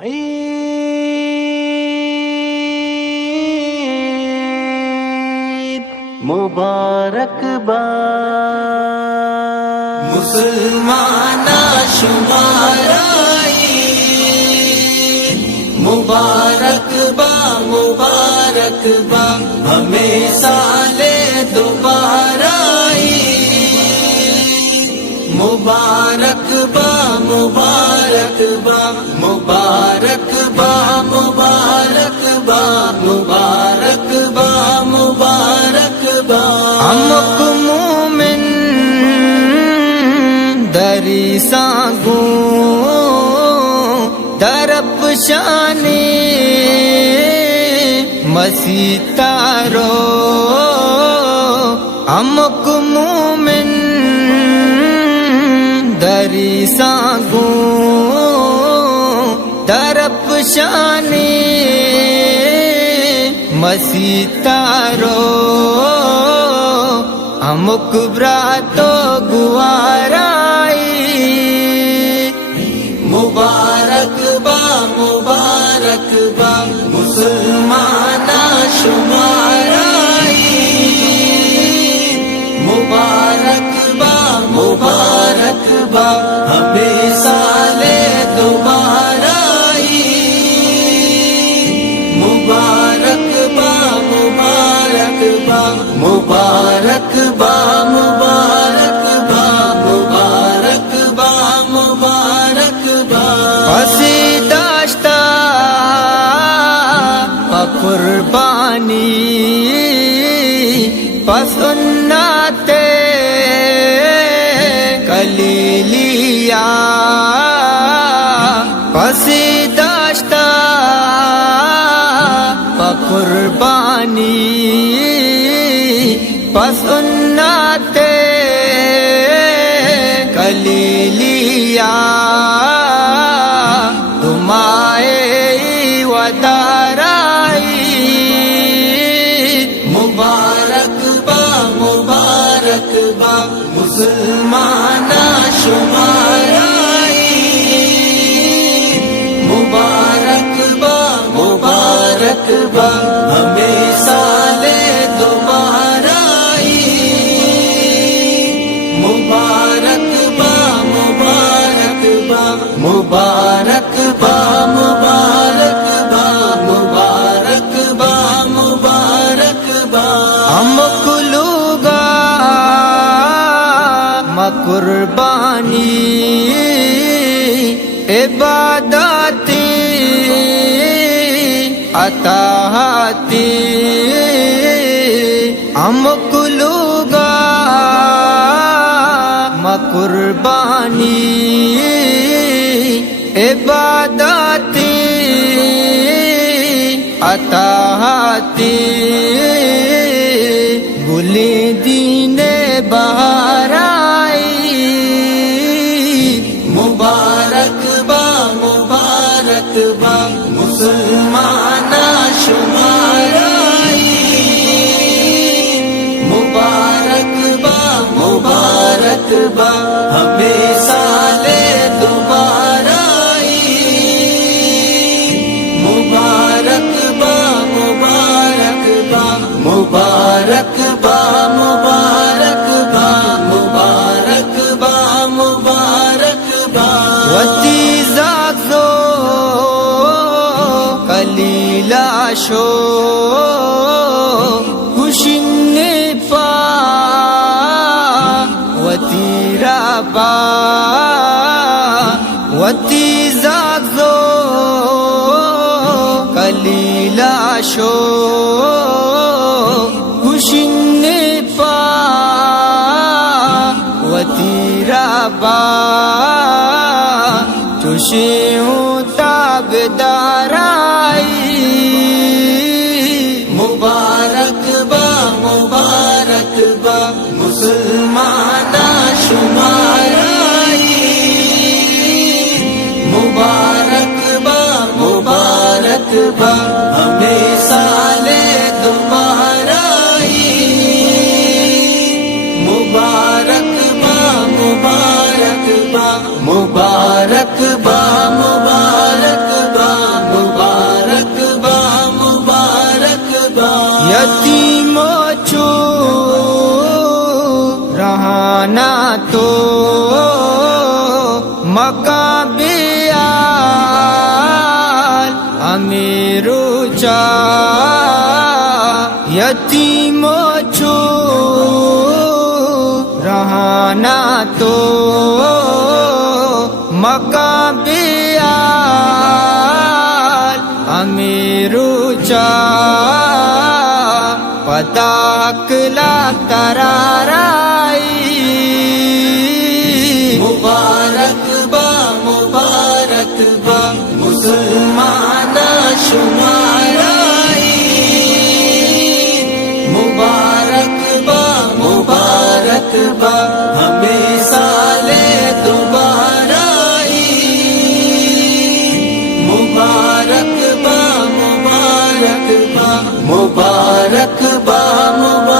عید مبارک باد مسلمانہ شمارا عید مبارک با ہمیں سالے دوبارہ عید مبارک با مبارک با امک مومن دری سانگوں درپ شانی مسیح تارو امک مومن دری سانگوں درپ شانی مسیح تارو امک براتو گوارائی مبارک با مسلمانہ شمارا عید مبارک با ہمیں سالے دوبارہ عید مبارک با پسی داشتا قربانی پسنت کلیلیا پسی داشتا قربانی پسنت کلیلیا تمہارے ودارائی مبارک با مسلمانہ شمارا عید مبارک با ہمیں سالے دوبارہ عید مبارک با امک لوگا قربانی عبادتی عطاہتی امک لوگا قربانی عبادتی عطاہتی گلی دین بہارائی مبارک با مسلمانہ شمارا عید مبارک با ہمیں سالے دوبارہ عید مبارک با وتی زاغزو کلیلا شو خوشن پا وتی رابا وتی زاغزو کلیلا شو خوشن پا وتی رابا چوشیوں تابدارائی مبارک با مسلمانہ شمارا عید مبارک با ہمیں سالے دوبارہ عید مبارک با مبارک با تو مکابیال امیر چا یتیم چھو رہانا تو مکابیال امیر چا پتاکلا ترارائی مبارک با مسلمان شمارائی مبارک با ہمیں سال دوبارہ مبارک با